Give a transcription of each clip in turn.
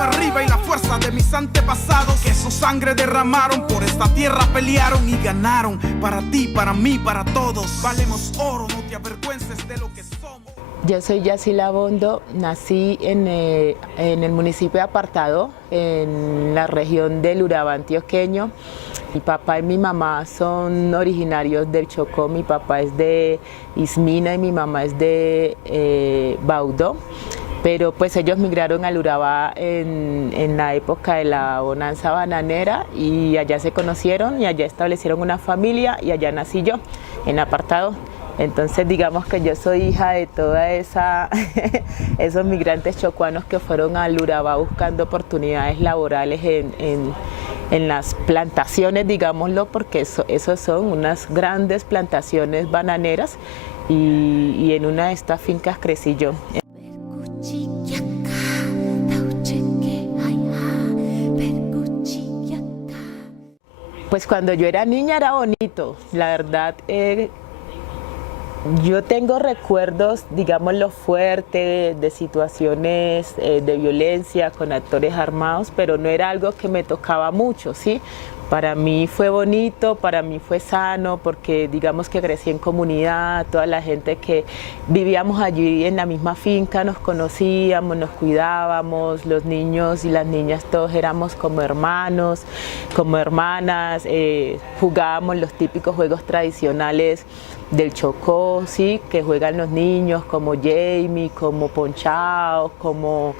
puño arriba y la fuerza de mis antepasados, que su sangre derramaron, por esta tierra pelearon y ganaron. Para ti, para mí, para todos, valemos oro, no te avergüences de lo que somos. Yo soy Yacila Bondo, nací en el municipio de Apartadó, en la región del Urabá antioqueño. Mi papá y mi mamá son originarios del Chocó, mi papá es de Ismina y mi mamá es de Baudó, pero pues ellos migraron al Urabá en la época de la bonanza bananera y allá se conocieron y allá establecieron una familia y allá nací yo, en Apartadó. Entonces digamos que yo soy hija de toda esos migrantes chocuanos que fueron al Urabá buscando oportunidades laborales en las plantaciones, digámoslo, porque esos son unas grandes plantaciones bananeras y en una de estas fincas crecí yo. Pues cuando yo era niña era bonito, la verdad. Yo tengo recuerdos, digámoslo, fuertes de situaciones de violencia con actores armados, pero no era algo que me tocaba mucho, ¿sí? Para mí fue bonito, para mí fue sano, porque digamos que crecí en comunidad, toda la gente que vivíamos allí en la misma finca nos conocíamos, nos cuidábamos, los niños y las niñas todos éramos como hermanos, como hermanas, jugábamos los típicos juegos tradicionales del Chocó, ¿sí? Que juegan los niños, como Jamie, como Ponchao, como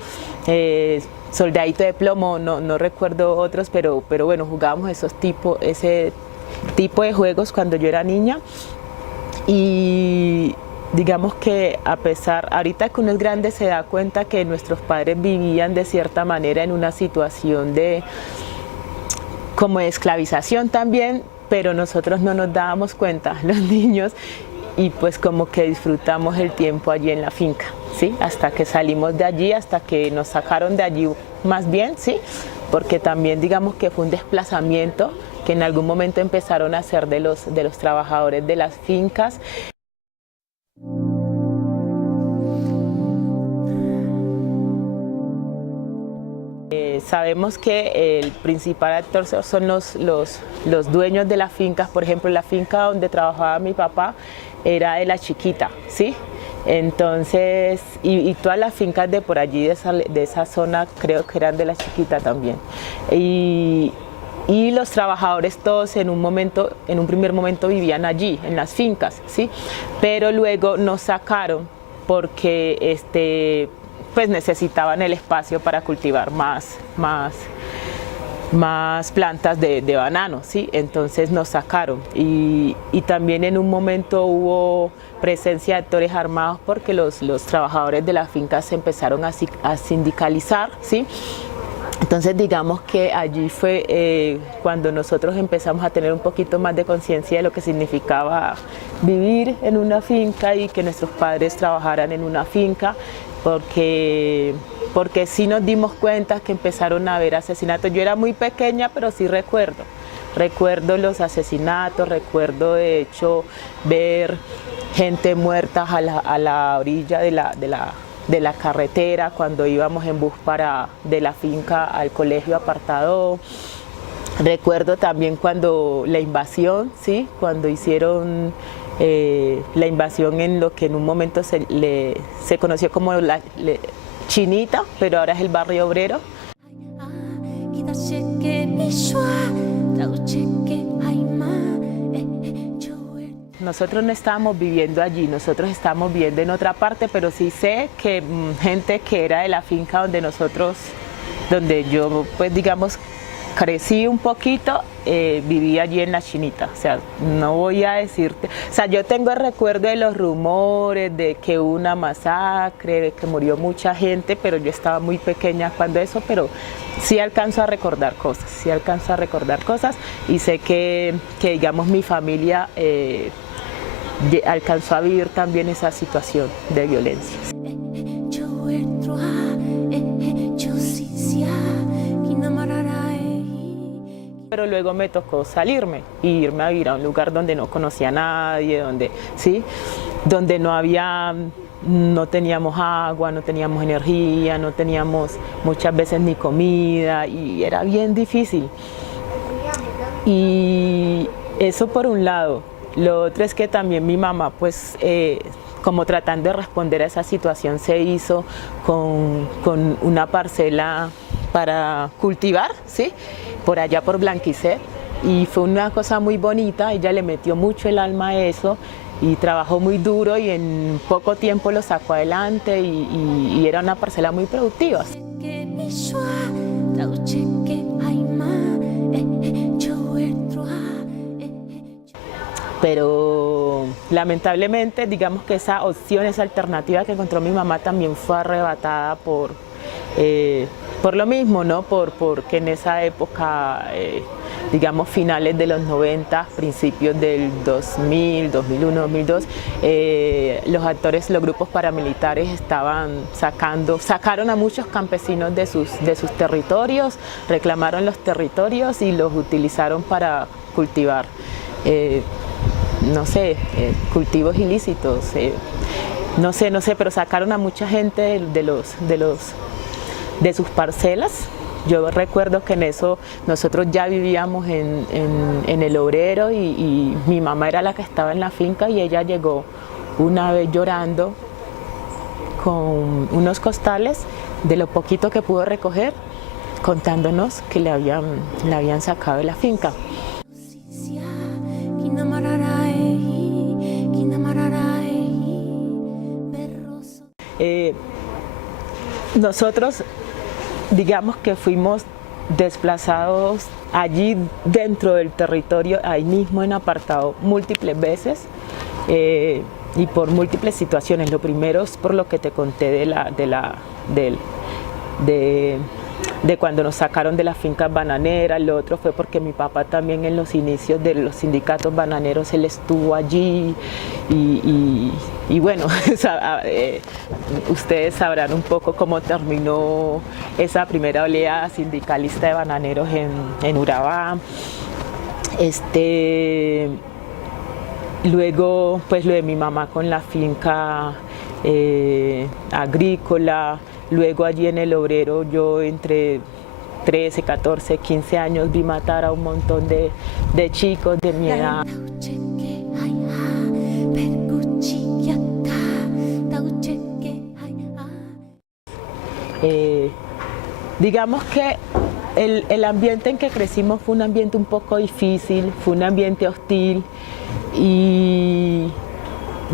Soldadito de Plomo, no recuerdo otros, pero bueno, jugábamos ese tipo de juegos cuando yo era niña. Y digamos que a pesar, ahorita que uno es grande se da cuenta que nuestros padres vivían de cierta manera en una situación como de esclavización también, pero nosotros no nos dábamos cuenta, los niños, y pues como que disfrutamos el tiempo allí en la finca, ¿sí? Hasta que salimos de allí, hasta que nos sacaron de allí más bien, ¿sí? Porque también digamos que fue un desplazamiento que en algún momento empezaron a hacer de los trabajadores de las fincas. Sabemos que el principal actor son los dueños de las fincas. Por ejemplo, la finca donde trabajaba mi papá era de La Chiquita, ¿sí? Entonces, y todas las fincas de por allí, de esa zona, creo que eran de La Chiquita también. Y los trabajadores todos en un primer momento vivían allí, en las fincas, ¿sí? Pero luego nos sacaron porque pues necesitaban el espacio para cultivar más plantas de banano, ¿sí? Entonces nos sacaron y también en un momento hubo presencia de actores armados porque los trabajadores de las fincas se empezaron a sindicalizar, ¿sí? Entonces digamos que allí fue cuando nosotros empezamos a tener un poquito más de conciencia de lo que significaba vivir en una finca y que nuestros padres trabajaran en una finca, porque sí nos dimos cuenta que empezaron a haber asesinatos. Yo era muy pequeña, pero sí recuerdo los asesinatos, recuerdo de hecho ver gente muerta a la orilla de la carretera cuando íbamos en bus de la finca al colegio Apartadó. Recuerdo también cuando la invasión, ¿sí? Cuando hicieron la invasión en lo que en un momento se conoció como Chinita, pero ahora es el barrio obrero. Nosotros no estábamos viviendo allí, nosotros estábamos viviendo en otra parte, pero sí sé que gente que era de la finca donde yo, pues digamos, crecí un poquito, viví allí en La Chinita. O sea, no voy a decirte, o sea, yo tengo el recuerdo de los rumores, de que hubo una masacre, de que murió mucha gente, pero yo estaba muy pequeña cuando eso, pero sí alcanzo a recordar cosas, y sé que digamos, mi familia alcanzó a vivir también esa situación de violencia. Pero luego me tocó salirme e irme a vivir a un lugar donde no conocía a nadie, donde no había no teníamos agua, no teníamos energía, no teníamos muchas veces ni comida y era bien difícil. Y eso por un lado. Lo otro es que también mi mamá, pues, como tratando de responder a esa situación, se hizo con una parcela para cultivar, ¿sí? Por allá por Blanquicet. Y fue una cosa muy bonita, ella le metió mucho el alma a eso y trabajó muy duro y en poco tiempo lo sacó adelante y era una parcela muy productiva. Pero lamentablemente, digamos que esa opción, esa alternativa que encontró mi mamá también fue arrebatada por lo mismo, ¿no? Porque en esa época, digamos finales de los 90, principios del 2000, 2001, 2002, los grupos paramilitares sacaron a muchos campesinos de sus territorios, reclamaron los territorios y los utilizaron para cultivar. No sé, cultivos ilícitos, no sé, pero sacaron a mucha gente de sus parcelas. Yo recuerdo que en eso nosotros ya vivíamos en el Obrero y mi mamá era la que estaba en la finca y ella llegó una vez llorando con unos costales de lo poquito que pudo recoger, contándonos que le habían sacado de la finca. Nosotros, digamos que fuimos desplazados allí dentro del territorio, ahí mismo en apartado, múltiples veces y por múltiples situaciones. Lo primero es por lo que te conté de cuando nos sacaron de las fincas bananeras. Lo otro fue porque mi papá también en los inicios de los sindicatos bananeros él estuvo allí y bueno, ustedes sabrán un poco cómo terminó esa primera oleada sindicalista de bananeros en Urabá. Luego pues lo de mi mamá con la finca agrícola. Luego allí en el Obrero yo entre 13, 14, 15 años vi matar a un montón de chicos de mi edad. Digamos que el ambiente en que crecimos fue un ambiente un poco difícil, fue un ambiente hostil y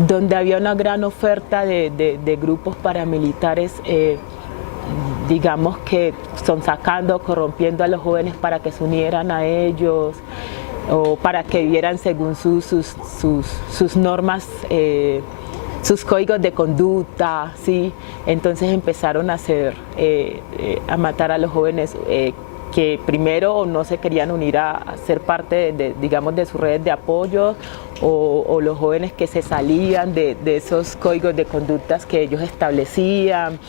donde había una gran oferta de grupos paramilitares, digamos que son sacando, corrompiendo a los jóvenes para que se unieran a ellos o para que vivieran según sus normas, sus códigos de conducta, ¿sí? Entonces empezaron a matar a los jóvenes que primero no se querían unir a ser parte digamos, de sus redes de apoyo o los jóvenes que se salían de esos códigos de conductas que ellos establecían.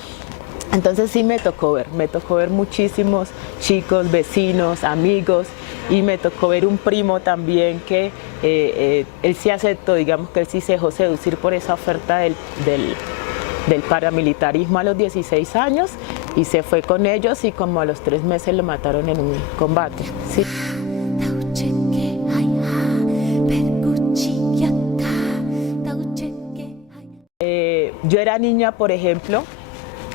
Entonces sí me tocó ver muchísimos chicos, vecinos, amigos y me tocó ver un primo también que él sí aceptó, digamos que él sí se dejó seducir por esa oferta del paramilitarismo a los 16 años y se fue con ellos y como a los 3 meses lo mataron en un combate. ¿Sí? Yo era niña, por ejemplo,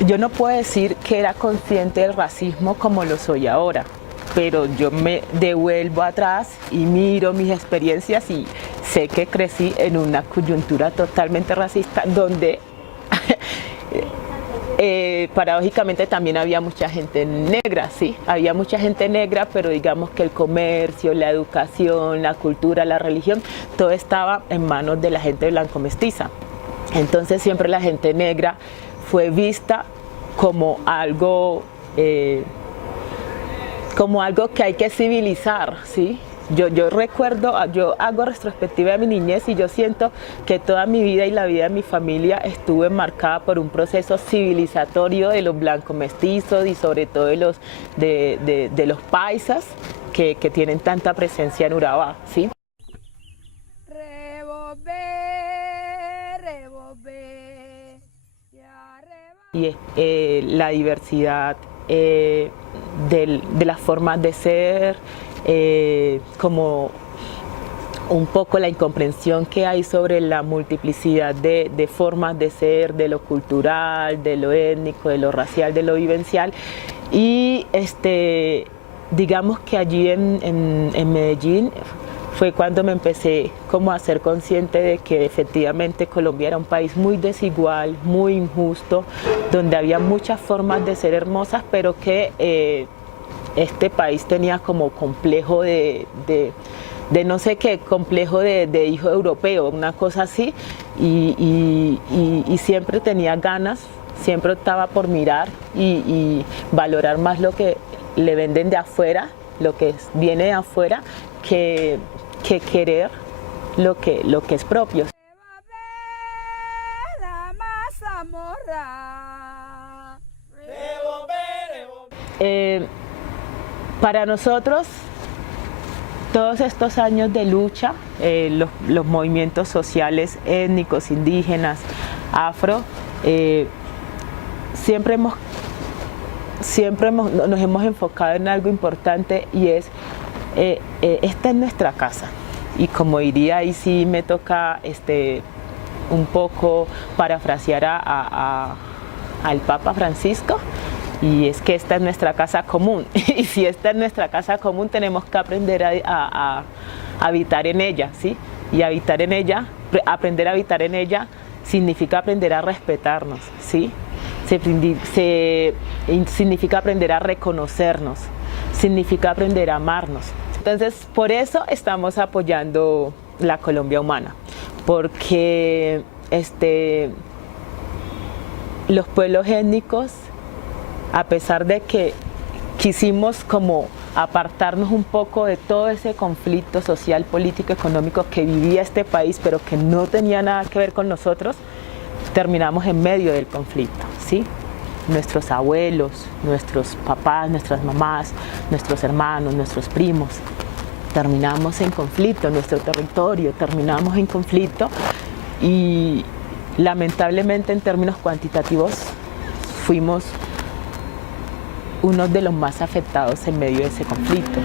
yo no puedo decir que era consciente del racismo como lo soy ahora, pero yo me devuelvo atrás y miro mis experiencias y sé que crecí en una coyuntura totalmente racista donde paradójicamente también había mucha gente negra, sí, había mucha gente negra, pero digamos que el comercio, la educación, la cultura, la religión, todo estaba en manos de la gente blanco-mestiza. Entonces siempre la gente negra fue vista como algo que hay que civilizar, ¿sí? Yo recuerdo, yo hago retrospectiva de mi niñez y yo siento que toda mi vida y la vida de mi familia estuvo enmarcada por un proceso civilizatorio de los blancos mestizos y sobre todo de los paisas que tienen tanta presencia en Urabá, ¿sí? y la diversidad de las formas de ser, como un poco la incomprensión que hay sobre la multiplicidad de formas de ser, de lo cultural, de lo étnico, de lo racial, de lo vivencial. Y digamos que allí en Medellín fue cuando me empecé como a ser consciente de que efectivamente Colombia era un país muy desigual, muy injusto, donde había muchas formas de ser hermosas, pero que este país tenía como complejo de no sé qué, complejo de hijo europeo, una cosa así, y siempre tenía ganas, siempre optaba por mirar y valorar más lo que le venden de afuera, lo que viene de afuera, que querer lo que es propio. Para nosotros, todos estos años de lucha, los movimientos sociales étnicos, indígenas, afro, siempre nos hemos enfocado en algo importante, y es, esta es nuestra casa. Y como diría, ahí sí me toca un poco parafrasear al Papa Francisco, y es que esta es nuestra casa común, y si esta es nuestra casa común, tenemos que aprender a habitar en ella, ¿sí? Y habitar en ella, aprender a habitar en ella, significa aprender a respetarnos, ¿sí? Significa aprender a reconocernos, significa aprender a amarnos. Entonces, por eso estamos apoyando la Colombia Humana, porque los pueblos étnicos, a pesar de que quisimos como apartarnos un poco de todo ese conflicto social, político, económico que vivía este país, pero que no tenía nada que ver con nosotros, terminamos en medio del conflicto, ¿sí? Nuestros abuelos, nuestros papás, nuestras mamás, nuestros hermanos, nuestros primos, terminamos en conflicto, nuestro territorio, terminamos en conflicto, y lamentablemente en términos cuantitativos fuimos uno de los más afectados en medio de ese conflicto.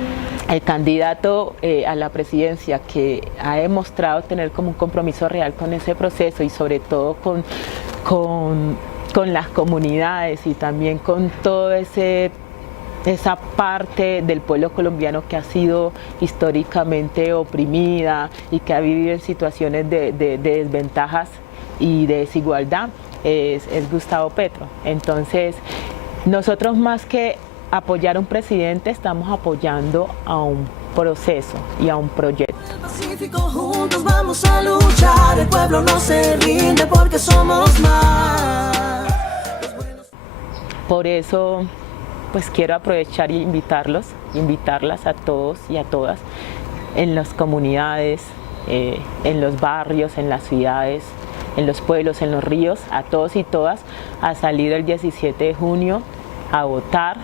El candidato a la presidencia, que ha demostrado tener como un compromiso real con ese proceso, y sobre todo con las comunidades, y también con toda esa parte del pueblo colombiano que ha sido históricamente oprimida y que ha vivido en situaciones de desventajas y de desigualdad, es Gustavo Petro. Entonces, nosotros, más que apoyar a un presidente, estamos apoyando a un proceso y a un proyecto. Pacífico, juntos vamos a luchar, el pueblo no se rinde porque somos más. Por eso, pues quiero aprovechar y invitarlas a todos y a todas, en las comunidades, en los barrios, en las ciudades, en los pueblos, en los ríos, a todos y todas, a salir el 17 de junio a votar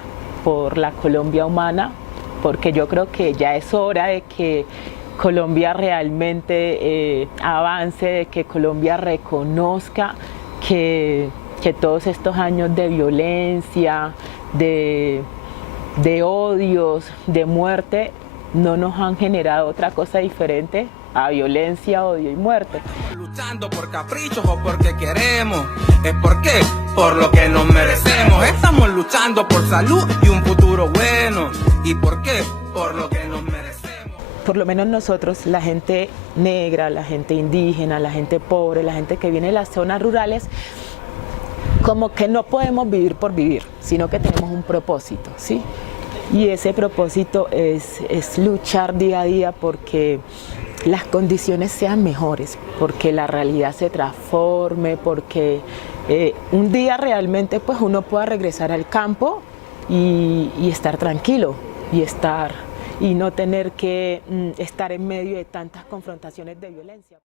por la Colombia Humana, porque yo creo que ya es hora de que Colombia realmente avance, de que Colombia reconozca que todos estos años de violencia, de odios, de muerte, no nos han generado otra cosa diferente a violencia, odio y muerte. Luchando por caprichos o porque queremos, es porque por lo que nos merecemos. Estamos luchando por salud y un futuro bueno. ¿Y por qué? Por lo que nos merecemos. Por lo menos nosotros, la gente negra, la gente indígena, la gente pobre, la gente que viene de las zonas rurales, como que no podemos vivir por vivir, sino que tenemos un propósito, ¿sí? Y ese propósito es luchar día a día porque las condiciones sean mejores, porque la realidad se transforme, porque un día realmente pues uno pueda regresar al campo y estar tranquilo, y no tener que estar en medio de tantas confrontaciones de violencia.